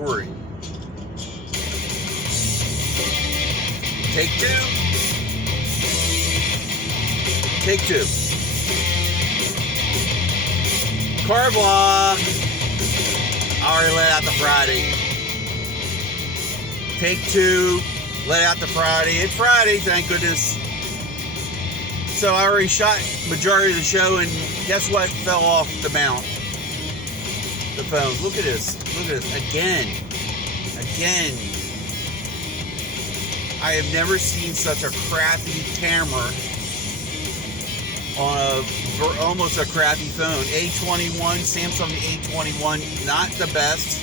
recording. Take two. Take two. Car vlog. I already let out the Friday. Take two. Let out the Friday. It's Friday, thank goodness. So I already shot majority of the show, and guess what fell off the mount? The phone. Look at this. Look at this. Again. I have never seen such a crappy camera on almost a crappy phone. A21, Samsung A21, not the best.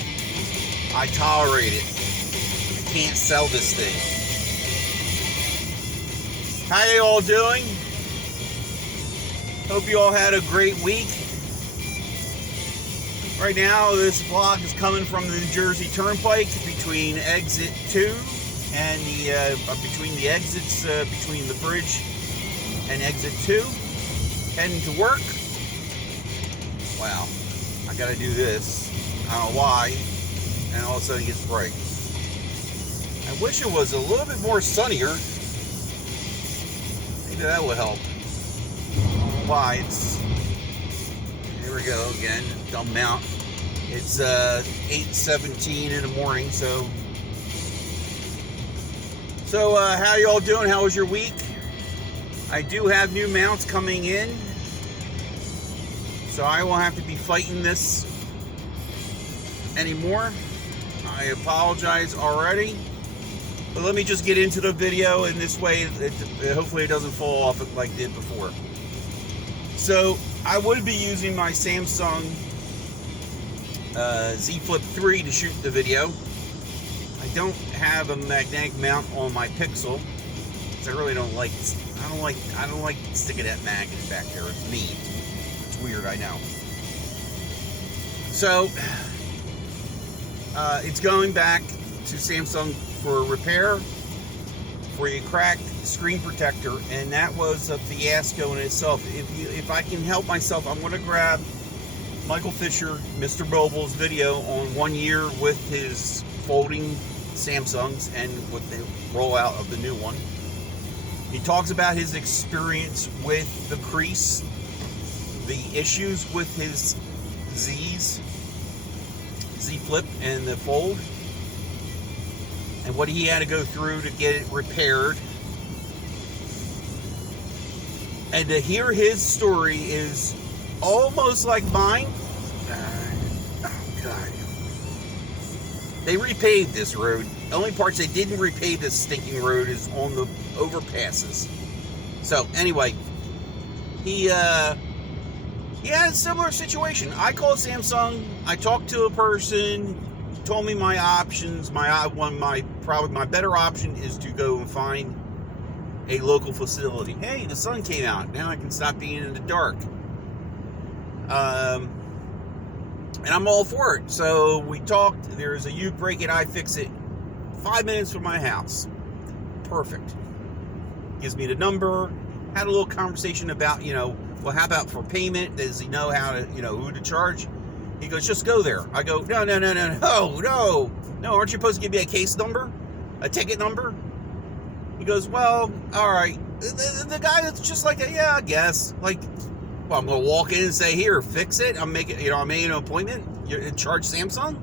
I tolerate it. I can't sell this thing. How you all doing? Hope you all had a great week. Right now, this vlog is coming from the New Jersey Turnpike between exit 2 and between the exits between the bridge and exit 2. Heading to work. Wow, I gotta do this. I don't know why. And all of a sudden it gets bright. I wish it was a little bit more sunnier. Maybe that would help. Why? Here we go again. Dumb mount. It's 8:17 in the morning. So how y'all doing? How was your week? I do have new mounts coming in, so I won't have to be fighting this anymore. I apologize already, but let me just get into the video in this way. Hopefully it doesn't fall off like it did before. So I would be using my Samsung Zflip 3 to shoot the video. I don't have a magnetic mount on my Pixel because I really don't like. I don't like sticking that magnet back there. It's mean. It's weird, I know. So it's going back to Samsung for repair for a cracked screen protector, and that was a fiasco in itself. If I can help myself, I'm going to grab Michael Fisher, Mr. Mobile's video on 1 year with his folding Samsungs and with the rollout of the new one. He talks about his experience with the crease, the issues with his Zflip and the fold, and what he had to go through to get it repaired. And to hear his story is almost like mine. Oh, God. They repaved this road. The only parts they didn't repave this stinking road is on the overpasses. So, anyway, he had a similar situation. I called Samsung. I talked to a person, told me my options. Probably my better option is to go and find a local facility. Hey, the sun came out. Now I can stop being in the dark. And I'm all for it. So we talked. There's a You Break It, I Fix It, 5 minutes from my house. Perfect. Gives me the number. Had a little conversation about, well, how about for payment? Does he know how to, who to charge? He goes, just go there. I go, no. Aren't you supposed to give me a case number? A ticket number? He goes, well, all right. The guy that's just like, yeah, I guess. Like, well, I'm going to walk in and say, here, fix it. I'm making an appointment. You're in charge Samsung?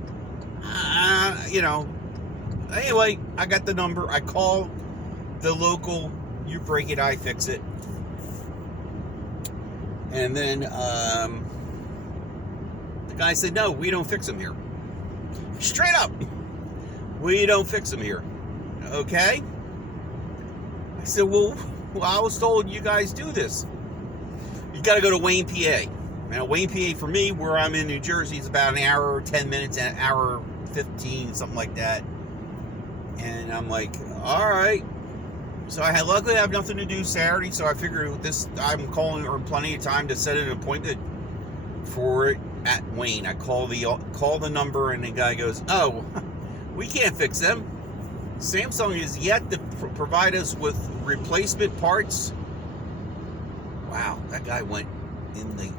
Anyway, I got the number. I call the local You Break It, I Fix It. And then the guy said, no, we don't fix them here. Straight up. We don't fix them here. Okay? I said, well, I was told you guys do this. You got to go to Wayne, PA. Now, Wayne, PA, for me, where I'm in New Jersey, is about an hour, 10 minutes, an hour, 15, something like that. And I'm like, all right. So luckily I have nothing to do Saturday, so I figured I'm calling her plenty of time to set an appointment for it at Wayne. I call the number, and the guy goes, oh, we can't fix them. Samsung is yet to provide us with replacement parts. Wow, that guy went in the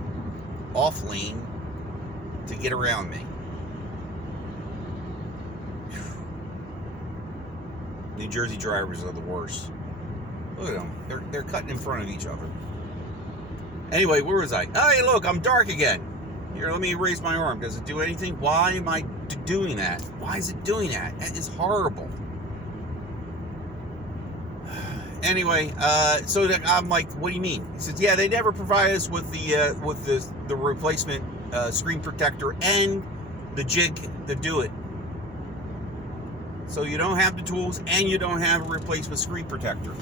off lane to get around me. New Jersey drivers are the worst. Look at them. They're cutting in front of each other. Anyway, where was I? Oh, hey, look, I'm dark again. Here, let me raise my arm. Does it do anything? Why am I doing that? Why is it doing that? That is horrible. Anyway, so I'm like, what do you mean? He says, yeah, they never provide us with the replacement screen protector and the jig to do it. So you don't have the tools and you don't have a replacement screen protector.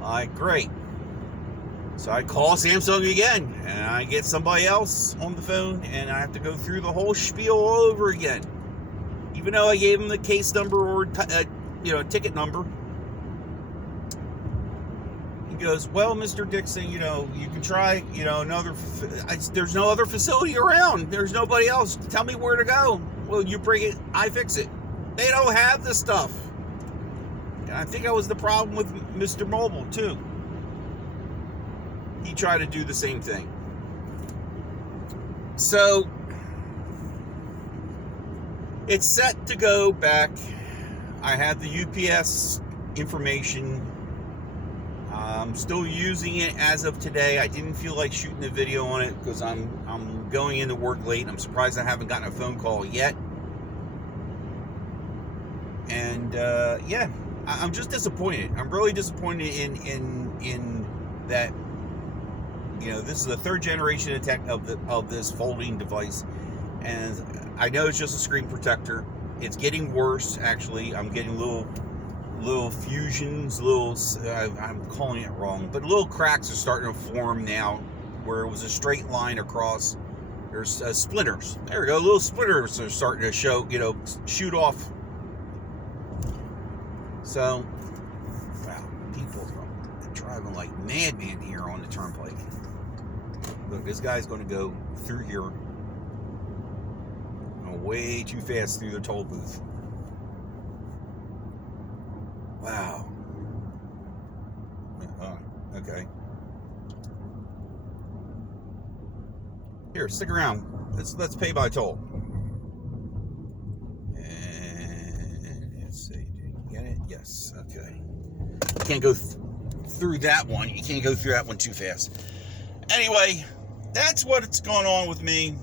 Like, great. So I call Samsung again, and I get somebody else on the phone, and I have to go through the whole spiel all over again. Even though I gave them the case number or ticket number. He goes, well, Mr. Dixon, you can try, there's no other facility around. There's nobody else. Tell me where to go. Well, you bring it, I fix it. They don't have the stuff. And I think that was the problem with Mr. Mobile, too. He tried to do the same thing. So, it's set to go back. I have the UPS information. I'm still using it as of today. I didn't feel like shooting a video on it because I'm going into work late. I'm surprised I haven't gotten a phone call yet. And yeah, I'm just disappointed. I'm really disappointed in that. This is the third generation of this folding device, and I know it's just a screen protector. It's getting worse, actually. I'm getting little fusions, I'm calling it wrong, but little cracks are starting to form now, where it was a straight line across. There's splinters. There we go. Little splinters are starting to show, shoot off. So, wow, people are driving like madmen here on the turnpike. Look, this guy's going to go through here way too fast through the toll booth. Wow. Oh, okay. Here, stick around. Let's pay by toll. And let's see. Did you get it? Yes. Okay. You can't go through that one. You can't go through that one too fast. Anyway, that's what's going on with me.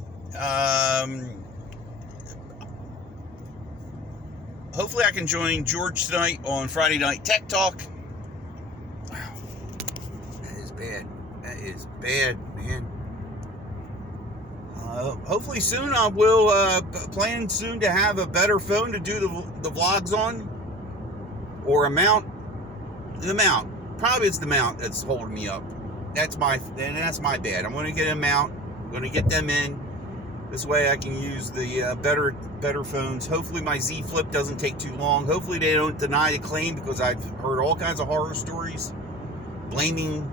Hopefully I can join George tonight on Friday Night Tech Talk. Wow. That is bad. That is bad, man. Hopefully soon I will plan soon to have a better phone to do the vlogs on. Or a mount. The mount. Probably it's the mount that's holding me up. That's my bad. I'm going to get a mount. I'm going to get them in. This way I can use the better phones. Hopefully my Zflip doesn't take too long. Hopefully they don't deny the claim, because I've heard all kinds of horror stories making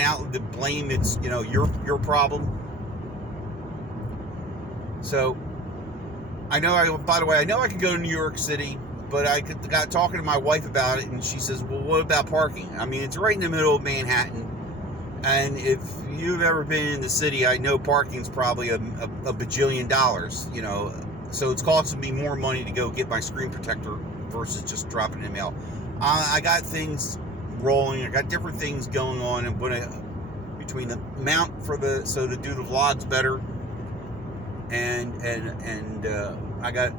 out the blame it's your problem. So by the way, I know I could go to New York City, but I got talking to my wife about it, and she says, well, what about parking? I mean, it's right in the middle of Manhattan. And if you've ever been in the city, I know parking's probably a bajillion dollars, so it's costing me more money to go get my screen protector versus just dropping it in the mail. I got things rolling. I got different things going on, and between the mount so to do the vlogs better, and I got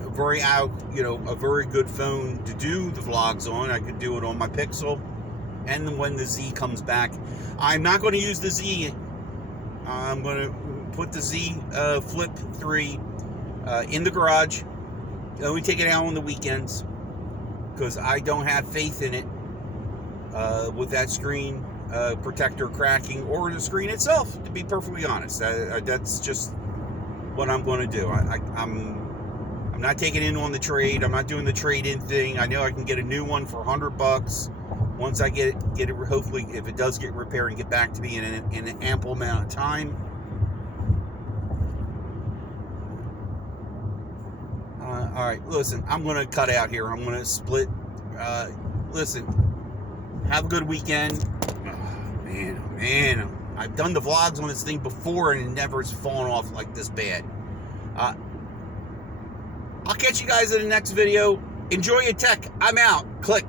a very good phone to do the vlogs on. I could do it on my Pixel. And when the Z comes back, I'm not going to use the Z. I'm going to put the Zflip 3 in the garage. Only take it out on the weekends, because I don't have faith in it with that screen protector cracking, or the screen itself, to be perfectly honest. That's just what I'm going to do. I'm not taking in on the trade. I'm not doing the trade-in thing. I know I can get a new one for $100. Once I get it, hopefully, if it does get repaired and get back to me in an ample amount of time. All right, listen, I'm going to cut out here. I'm going to split. Listen, have a good weekend. Oh, man, I've done the vlogs on this thing before, and it never has fallen off like this bad. I'll catch you guys in the next video. Enjoy your tech. I'm out. Click.